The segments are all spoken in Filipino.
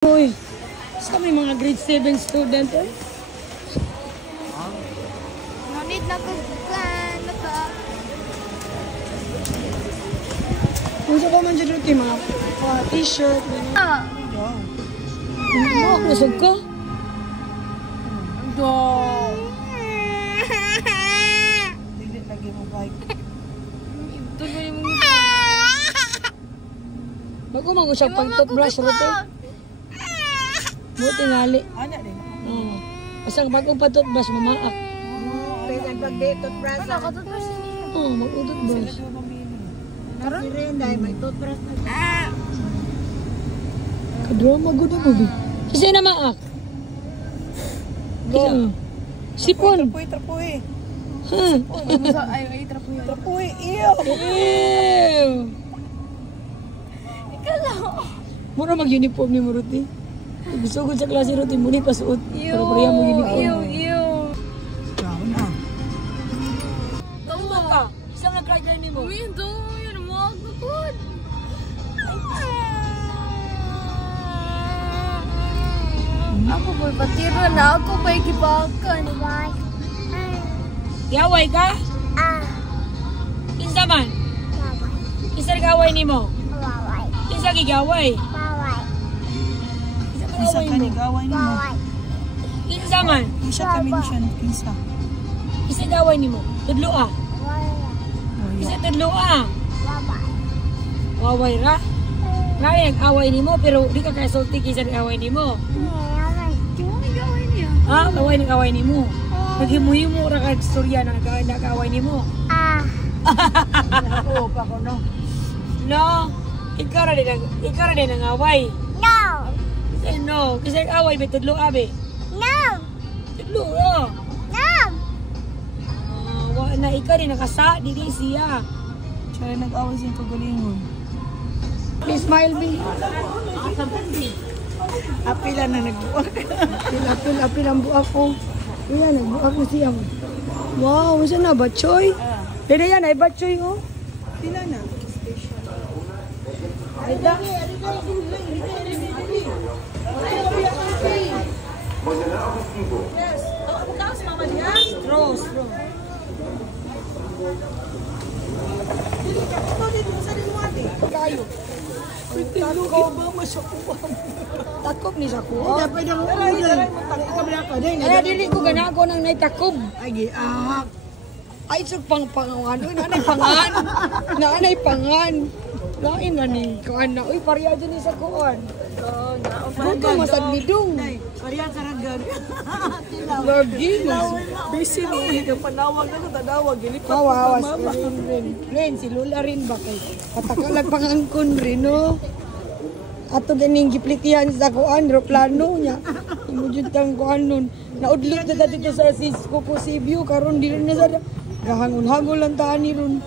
Uy, sa may mga grade 7 student eh. No need na ko Kung sa pa man dyan rin, mga t-shirt. Wow, kusog ka? Dili lagi mo bike. Tuloy mo Bago mo siya pang toothbrush rote. Buti ngali. Ana din. Asang bagong pa toothbrush, mamaak. Pesan pag di toothbrush. Wala ka toothbrush niya. Oo, mag-toothbrush. Karon rin dai may toothbrush na. Kadrama gud mo bi. Kasi na maak. Go. Sipon. Trapoy. Ay, trapo yun. Trapoy. Iyo. Ew. Ikalaw. Mura mag-uniform ni Muruti. Gusto ko sa klase Ruti mo ni pasuot. Para pareha mo uniform. Ew. Kaon na. Tama ka. Isang nag-cry ni mo. Uy, yun mo ako good. Ako ba'y patira na ako ba'y kibakan? Gaway ka? Kinsa man? Kinsa gaway ni mo? Kinsa gigaway? Kinsa ka ni gaway nimo? Kinsa man? Kinsa ka mention kinsa? Kinsa gaway ni mo? Tudloa. Kinsa tudloa? Waway ra? Nari nag-away ni mo pero di ka kasulti kinsa nag-away ni mo. Ha? Away nag-away ni mo. Naghimu-himu ra ka istorya na nag-away ni mo. Oo pa ko no. No. Ikaw ra din nang-away. Say no. Kasi nag-away ba tudlo abe? Tudlo ra. Wa na ikaw din nakasa dili siya. Siya nag-away siyang kagalingon. Please smile me. Apila na nagbuwag. Apil ang buak ko. Ayan, nagbuak na siya. Wow, saan na? Batchoy? Dede yan, ay batchoy oh. Pila na. Aida. Straw. Kayo. Takop ba masakuha mo? Takop ni sa kuha. Dapat ang ulay. Kabla ka din. Kaya dili ko ganago nang naitakob. Ay giak. Ay, sug pang-pangan. Uy, nanay pangan. Nanay pangan. Lain na ning kuan na. Uy, pariya dyan sa kuan. Buto masad ni Dung. Pariya ka ragad. Lagi na. Busy mo ka panawag na tadawag gili pa. Kawawas rin. Si Lula rin ba kay katakalag pangangkon rin, no? Ato ganing giplitihan sa kuan, aeroplano niya. Imujud tang kuan nun. Naudlot na dito sa Cisco Posibio. Karon di rin na sa gahangon-hangol lang taan ni ron.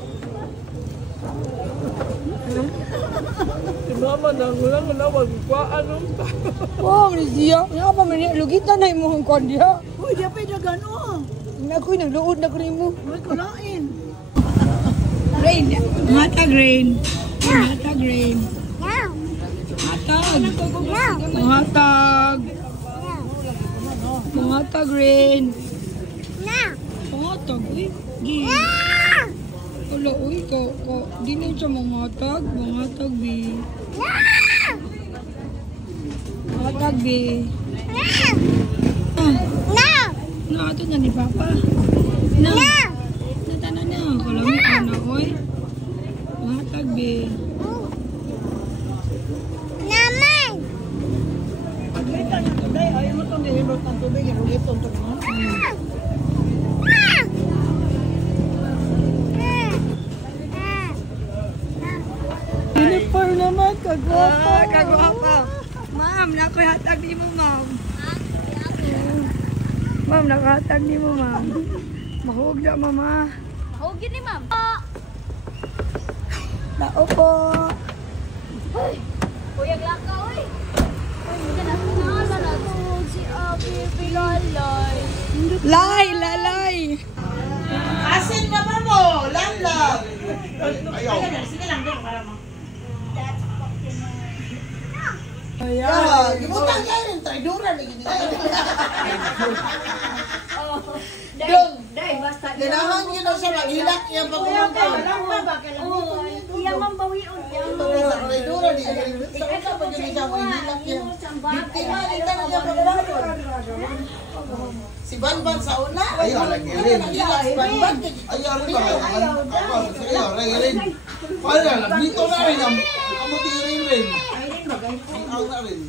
Mama na ngulang na magkuan nung. Wow, ni siya. Nga pa man lugitan na imong kuan diha. Uy, di pa gano. Nakoy nagluod na ko nimo. Uy, kulain. Rain. Matag rain. Matag rain. Matag. Matag. Matag rain. Matag. Uy. Gi. Wala, uy. Di na siya mamatag. Mamatag, bi. Matag, bi. Na, ito na ni Papa. Na. Natana na. Kalamit ko na, uy. Matag, bi. Pagkita niya today, ayaw mo itong nihilot ng tubig, yung itong tubig. Uniform naman, kagwapa. Kagwapa. Ma'am, nakoy hatag ni mo, ma'am. Ma'am, nakahatag ni mo, ma'am. Mahug na, mama. Mahugin ni ma'am. Tao po. Uyag laka, uy. Naalala na to si Abi Pilalay. Lalay. Asin ba ba mo? Lamlam. Ayaw. Sige lang, para mo. Ya, gimutang niya rin. Traidura na gini. Day, basta. Kailangan yun na siya mag-hilak yung pag-umpang. Iya mambawion. Traidura ni. Sa una pa yun siya mag-hilak yung. Biktima rin na niya pag-umpang. Si Banban sa una. Ayaw lagi rin. Si Banban. Ayaw rin ba? Ayaw rin. Paano lang? Dito na rin. Kamuti rin. Ang na rin.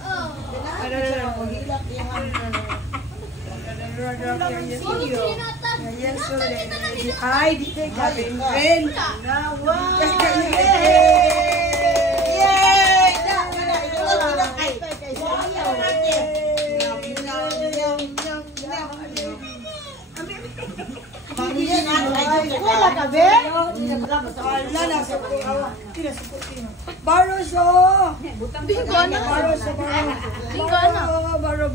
Ay, di kayo galing rin. Baroso! Baro.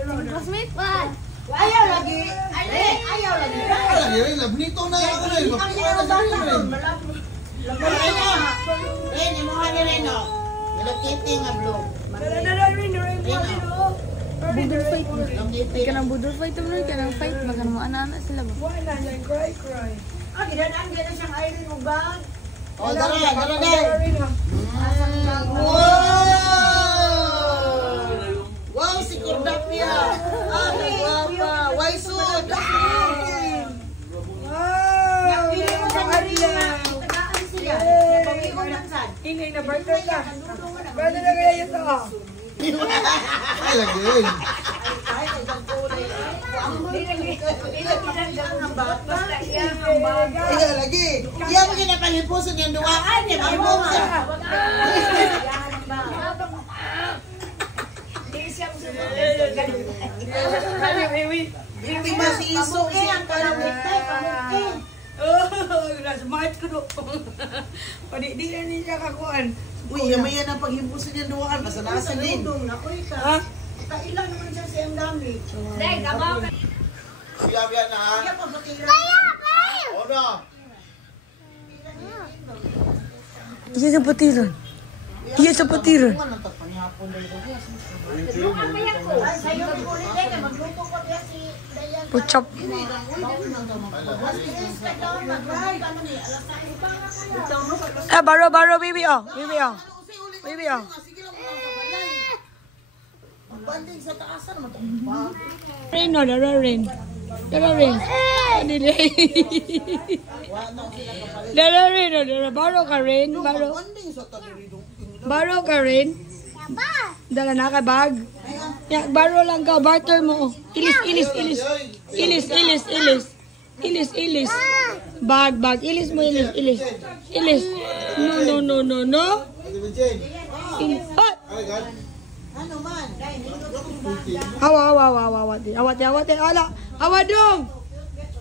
Classmate pa. Ayaw lagi. Ayaw lagi. Ayaw lagi rin. Labnito na ako rin. Ren, imuha ni Reno. Nilakiti nga blue. Budol fight mo. Ika ng budol fight mo. Ika ng fight. Baka naman ana-ana sila ba? Wala yan, cry. Ginanaan na siyang Irene mo ba? O, dara. Wow, si Cordapia. Ay, guwapa. Why so? Inay na birthday ka. Paano na kaya ito? Ayaw lagi rin. Ayaw lagi. Iyan mo ginapahipusin yung duwaan. Yung ibong siya. Hindi masiso siya. Parang pamuktin. Smart ko do. Di na niya kakuan. Uy, yamayan ang paghipusin yung duwaan. Masalasan din. Ha? Kailan naman siya siyang gamit. Day, kabaw ka. Biya na ha. Kaya pagkatira. O na. Iya sa patiron. Iya sa patiron. Puchap. Baro, baby oh. Baby oh. Banding sa taasan naman ito. Rain no, rain. Baro ka rin. Baro ka rin. Dala na ka bag. Ya, baro lang ka, barter mo. Ilis. Bag. Ilis mo. No. Ano man? Awat. Ala. Awa dong.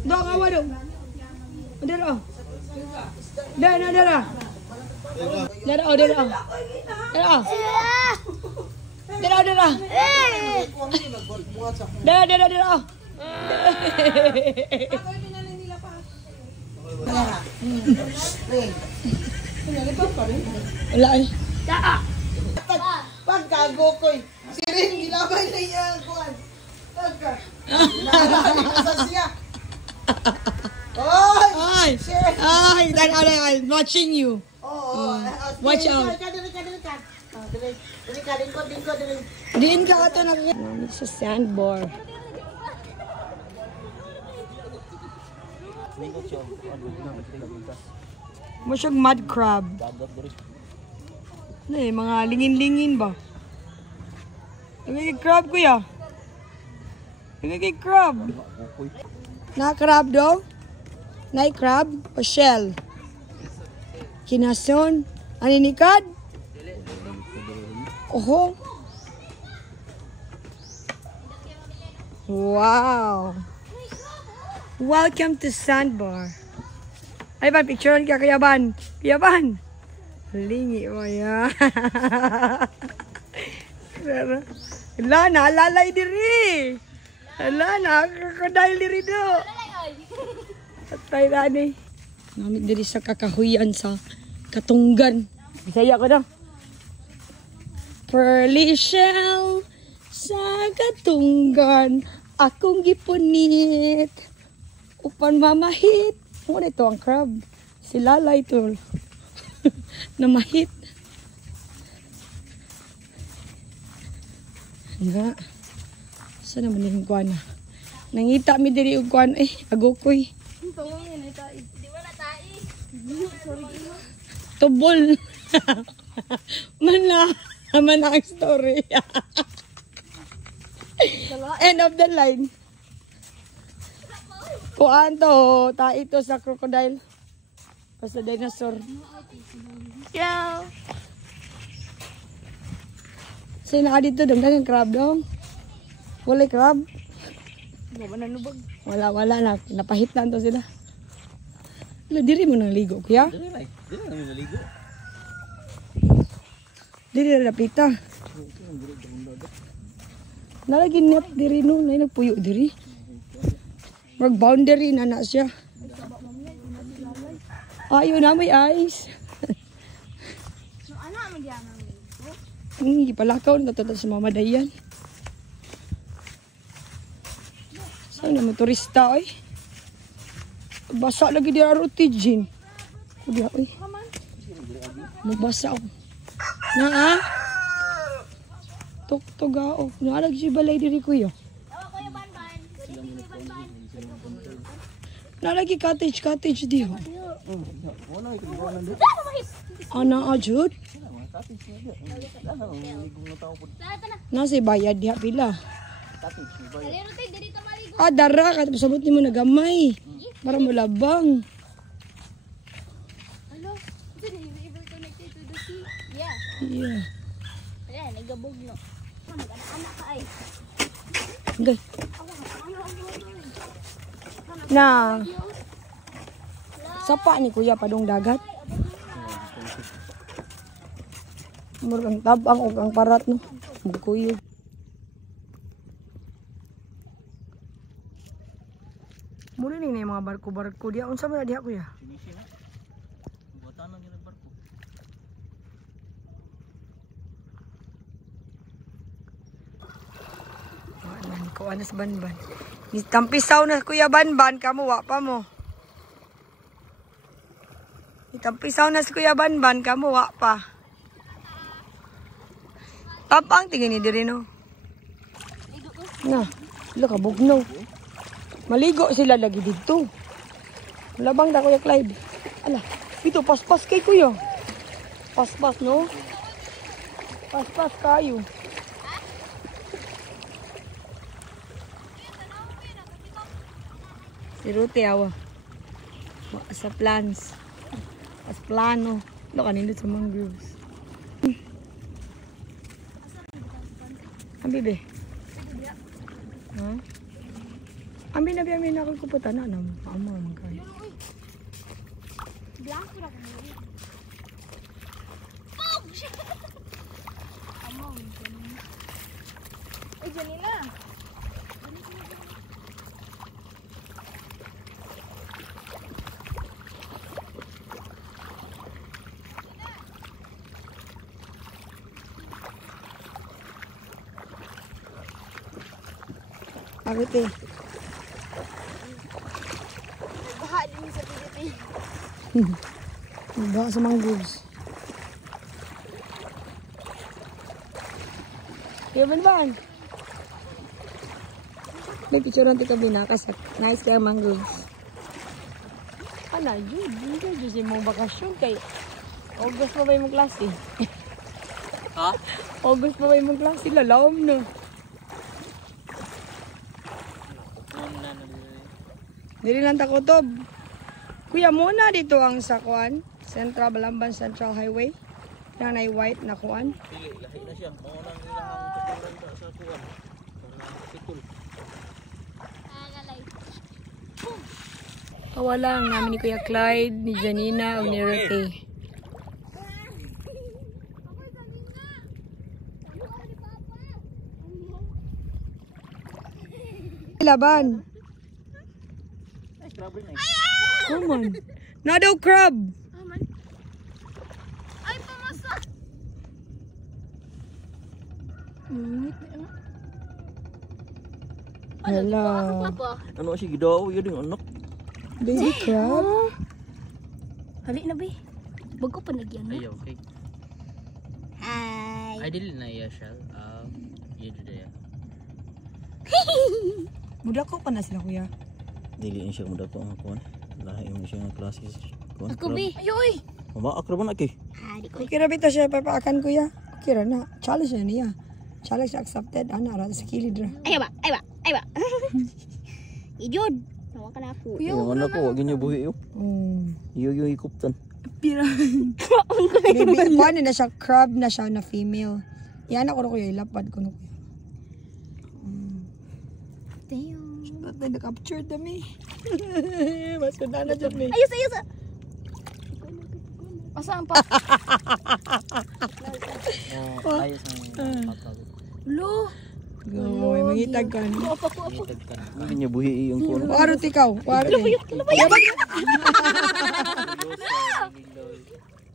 Awa dong. Dara. Wala eh. Pagkago ko'y. Si Rin, gilabay na iyang kuwan. Pagka. Nasa siya. Oy! Ay, I'm watching you. Oo. Watch out. Dali ka. Diin ka ato na sa sandbar. Masyag mud crab. Ano eh, mga lingin-lingin ba? Nagiging crab kuya. Nagiging crab. Na-crab daw? Na-crab o shell? Kinason? Aninikad? Oho. Wow. Welcome to Sandbar. Ay ba, picturean ka Kuya Ban. Kuya Ban. Lingi mo yan. Wala na, alalay diri. Wala na, kakadahil diri do. Atay na ni. Namit diri sa kakahuyan sa Katunggan. Bisaya ko na. Pearly shell sa katunggan akong gipunit upan mamahit. Ano ito ang crab? Si Lalay to. Namahit. Nga. Saan naman yung kuwan na? Nangita mi diri og kuwan agokoy. Di ba na tayo? Sorry. Tubol. Man ang story. End of the line. Kuan to, ito sa crocodile. Basta dinosaur. Yo. Sino ka dito? Dagdagang crab dong. Wala crab? Wala na. Napahitan to sila. Wala, diri mo nang ligo, kuya? Dili namin naligo. Diri na napita. Nalagi net diri no, na nagpuyo diri. Mag boundary na na siya. Ayun na may ice. So, ano ang magyamang ito? Palakaw na tatad sa mama dayan. Saan naman turista ay? Basa lagi di aruti Jin. Kuya ay. Magbasa ako. Na Tugao. Naalag si balay diri kuya. Tawa ko yung banban. Pwede ko yung banban. Nalagi cottage di ho. Ana ajud. Nasi bayad diha pila. Alero tayo, dito maligo. Dara ka sabot nimo nagamay. Para mo labang. Ano? Ito na yung river connected to the sea. Yeah. Yeah. Ayan, nagabog no. Nag-anak ka ay. Okay. Na. Sapa ni kuya padung dagat. Murang tabang og ang parat no. Bukuyog. Muli ni yung mga barko-barko dia. Unsa man diha kuya? Buatan lang yung barko. Ikaw anas banban. Itampisaw na kuya banban kamo wa pa mo. Itampisaw na si kuya banban kamo wa pa. Tapang tingin ni diri no. Na, sila ka bugnaw. Maligo sila lagi dito. Labang da kuya Clyde. Ala, ito paspas kay kuya. Paspas no. Paspas kayo. Si Ruti awa. Sa plans. As plano. Lo kanindot sa mangroves. Ambi be. Ha? Ambi na biya may nakagkuputan na nam. Amo man kayo. Black ko na kami. Oh! Among. Ay, Janila. Agit eh. Baha din sa Pilipinas. Baha sa mangroves. Kaya ban. May picture natin kami nakasak. Nice kaya mangroves. Ala, yun. Hindi dyan mong bakasyon kay August pa ba yung klase? Ha? August pa ba yung klase? Lalawam na. Dili lang takotob. Kuya, muna dito ang sakuan. Central Balamban Central Highway. Nanay white na kuan. Pili, lahi na siya. Mauna nilang tutulan sa kuwan. Para pitol. Agalay. Kawalang namin ni Kuya Clyde, ni Janina, o ni Rote. Laban. Come on. Na daw crab. Aman. Ay, pumasok. Hala. Papa. Ano si gidaw yun yung anak. Baby crab. Hali na, be. Bago pa nagyan na. Ayaw, okay. Hi. Ay, dili na iya siya. Iya dito ya. Muda ko pa na sila kuya. Dili na siya muda ko ang kuwan. Lahi mo siya ng klase. Ako, be. Ayoy. Mama, akraba na kay. Hali ko. Okay ra bita siya papaakan kuya. Okay ra na. Challenge na niya. Challenge accepted. Ana ra sa kilid ra. Ay ba. Ijod. Nawa ka na ako. Yung anak ko, wag niyo buhi yun. Yung ikuptan. Pira. Baby, paano na siya? Crab na siya na female. Yan ako na kuya. Ilapad ko na kuya. Damn. Tatay na-capture dami. Mas ganda na dyan eh. Ayos. Asaan pa? Ayos ang pagkabit. Lo. Goy, mangitag ka. Ako. Wag niyo buhi yung kuwan. Warot ikaw. Warot eh.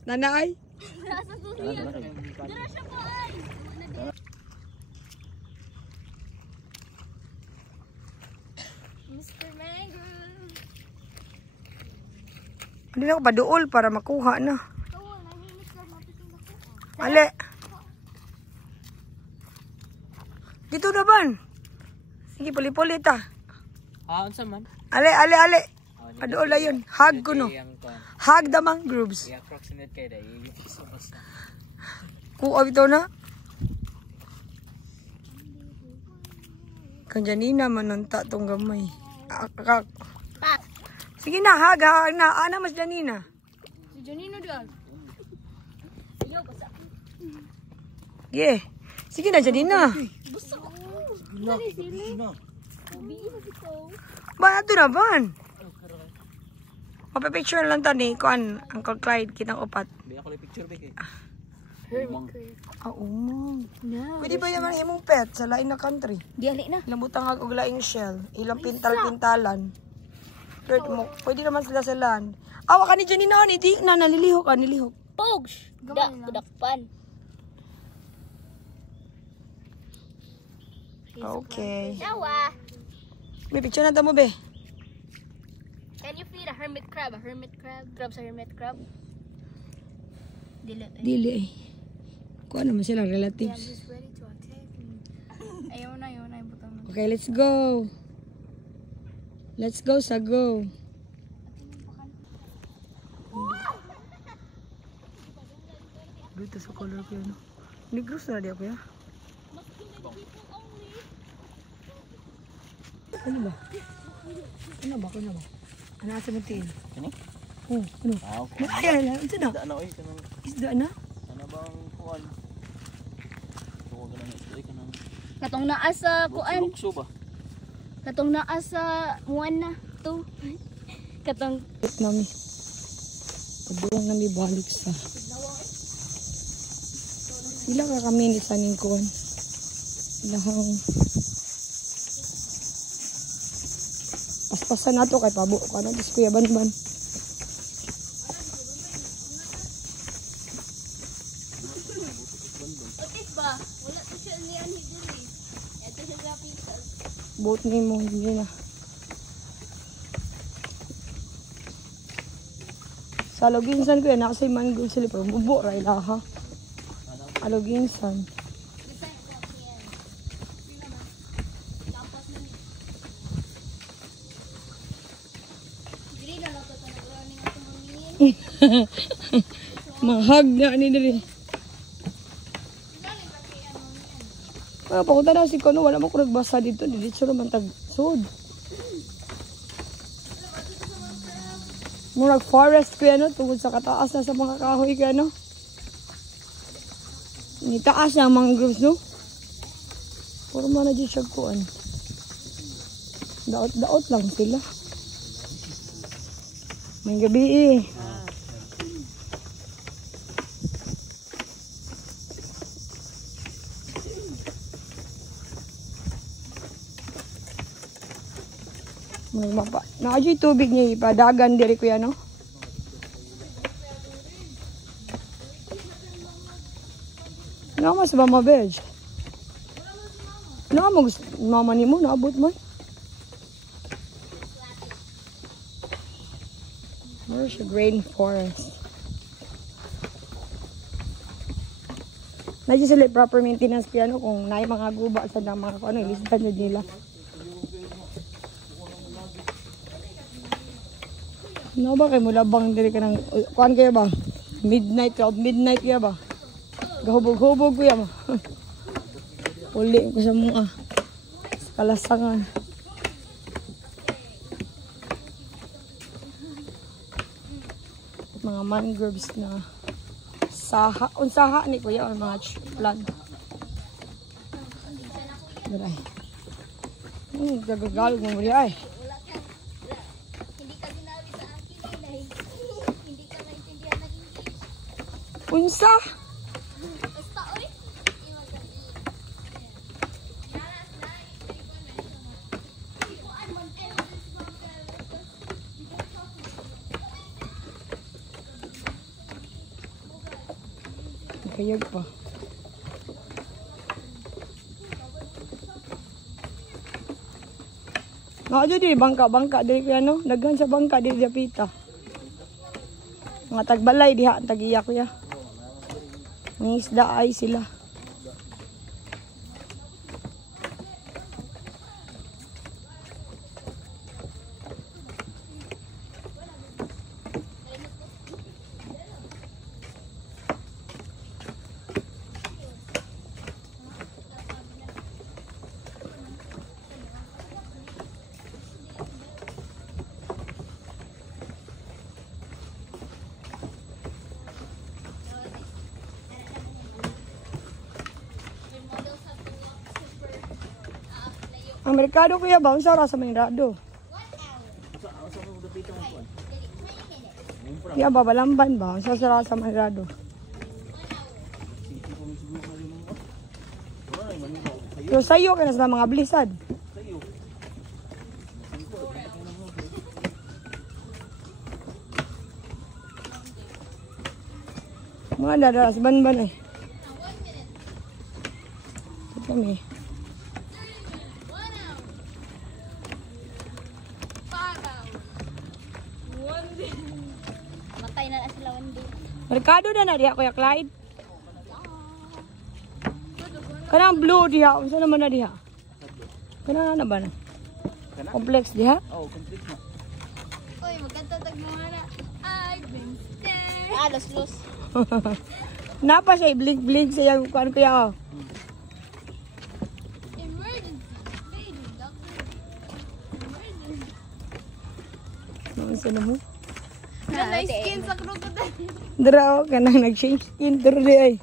Nanaay? Mr. Mango. Hindi na ako paduol para makuha na. Ale. Dito na ban. Sige, puli-puli ta. Unsa man? Ale. Paduol na yun. Hug ko no. Hug the mangroves. I-approximate kay da. Kuha ito na. Kanjanina manunta tong gamay. Sige na, hug na. Ana mas Janina. Si Janino diyan. Ayaw, basa. Yeah. Sige na, Janina. Basa ko. Dali sili. Ubi na bitaw. Ba, ito na ban. Mapapicture lang to ni Kuan, Uncle Clyde, kitang upat. Di ako picture ba kay. Umang. No. Pwede ba yung imong pet sa lain na country? Diali na. Ilang butang og laing shell, ilang pintal-pintalan. Pwede naman sila sa land. Awa ka ni Janina, ni di na nalilihok ka, nilihok. Pogs. Budakpan. Okay. Dawa. May picture na mo be. Can you feed a hermit crab? A hermit crab? Crab sa hermit crab? Dili. Dili eh. Kuha naman sila relatives. He's ready to attack me. Ayaw na. Butang na. Okay, let's go. Let's go sa go. Dito sa color ko yun. Negros na di ako ya. Ano ba? Ano asa mo tin? Kani? Oh, ano? Okay. Ay, ito na. Da na oy kanang Isda na? ano bang kuwan? Tuwa ka na kanang Katong naa sa kuan. lukso ba? Katong naa sa muan na. To. Katong Nami. Pagbuong nami balik sa. Ila ka kami ni saning kuan. Ilahang paspasan nato kay pabo ko ano dis kuya banban. otis ba? Wala to siya ni ani diri. Ito siya sa pizza. Boat ni mo hindi na. Sa Loginsan ko yan, nakasay mangrove sila pero bubo ra ilaha. Loginsan. Diri na lang to nag-learning ako mangin. Mahag na ni diri. Pakuta na si Kono, wala mo ko nagbasa dito. Dito naman tag-sud. Murag forest ko yan, no? Tungkol sa kataas na sa mga kahoy ka, no? Nitaas na ang mangroves, no? Puro man na dyan siya kuan. Daot-daot lang sila. May gabi eh. Nakadyo tubig niya ipadagan diri kuya no? Ano mas ba mabej? Ano mo gusto? Mama ni mo, naabot mo. Where's the grain forest? Nadyo sila proper maintenance kaya ano kung naay mga guba sa mga ano, ilistan na nila. Ano ba kayo mula bang diri ka ng kuan kaya ba? Midnight kaya ba? Gahubog-hubog kuya mo. Uli ko sa mga kalasangan. Mga mangroves na saha. Unsaha ni kuya or mga plant. Daray. Gagagal mo rin ay. Hindi ka dinawi sa akin ay hindi ka naintindihan ng English. Unsa? Basta oy. Kayag pa. Nakadyo di bangka diri kuya no. Daghan sa bangka diri dapita. Mga tagbalay diha ang tagiya kuya. Mga isda ay sila. Ang merkado kuya ba? Unsa ra sa merkado? Kuya ba balamban ba? Unsa ra sa merkado? Yo sayo ka na sa mga blisad. Mga dadaras ban-ban eh. Kami. Matay na sila one day. Merkado na diha kuya Clyde. Kanang blue diha, unsa naman na diha? Kanang na ba na? Complex diha? Oh, complete na. Uy, magkatotag mo na. I've been there. Los. Napa siya blink sa yung kuan kuya oh. Emergency. Baby, doctor. Emergency. Unsa na mo? May skin sa crocodile. Dra oh, kanang nag-change skin dra di ay.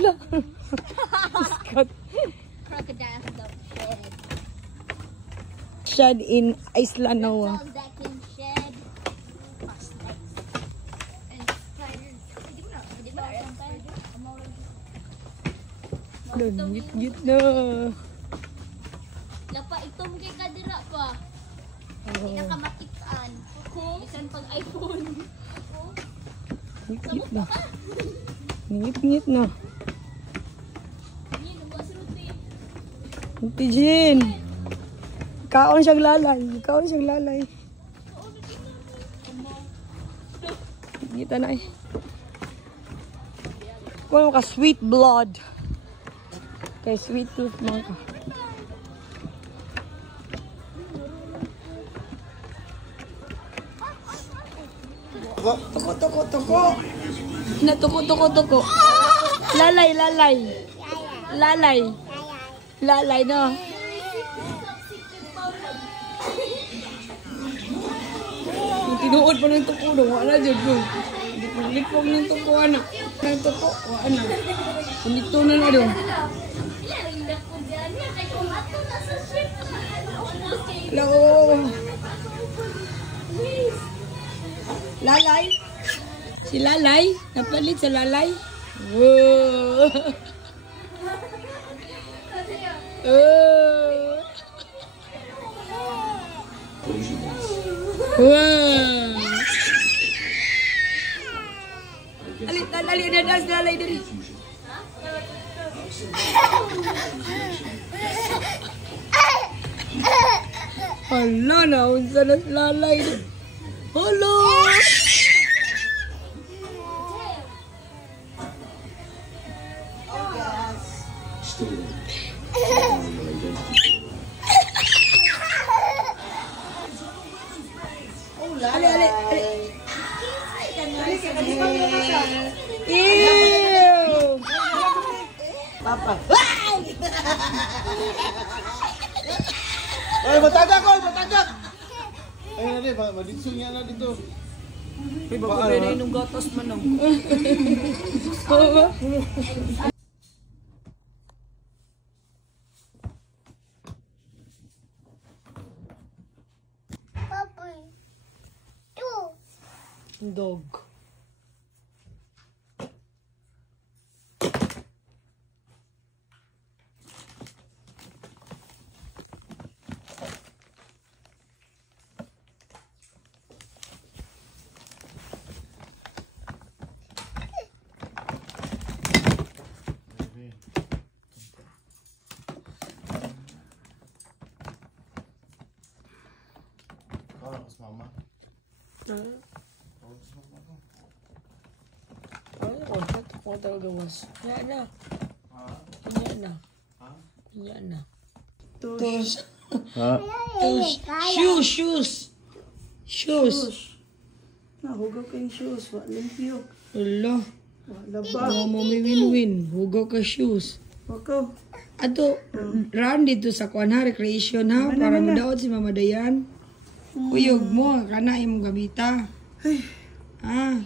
La. Crocodiles don't shed. Shed in Iceland no. Dogs that can shed are snakes. And spiders. Hindi mo na spider. Doon git na. Lapa itom kay kadira pa. Hindi na ka makitaan. Bisan pag iPhone. Ngit na. Ngit na. Hindi, nabas ruti. Tijin. Kaon siyang lalay. Kita na eh. Kung ka sweet blood. Kay sweet tooth mo ka. Tuko. Na tuko. Lalay no. Tinuod pa ng tuko do, wala jud do. Lipog ng tuko anak. Ng tuko, wala. Dito na do. Hello. Lalay. Si Lalay, napalit sa Lalay. Wow. Wow. Dali na das Lalay dali. Hala na, unsa na lalay. Hala! Ali, ali, ali. Ew! Papa. Ay, matagak ko, matagak! Ay, nari, maditso niya na dito. Ay, baka rin ay nung gatas man ang. Dog. Tapos mama. Ay, ko talaga was. Yan na. Yan na. Yan na. Tush. Tush. Shoes. Nahugaw ko yung shoes. Limpyo. Hala. Laba. Mo may win-win. Hugaw ka shoes. Wakaw. Ato, round dito sa Kuanha Recreation ha. Para madaot si Mama Dayan. Kuyog mo. Kana imong gabita. Ah.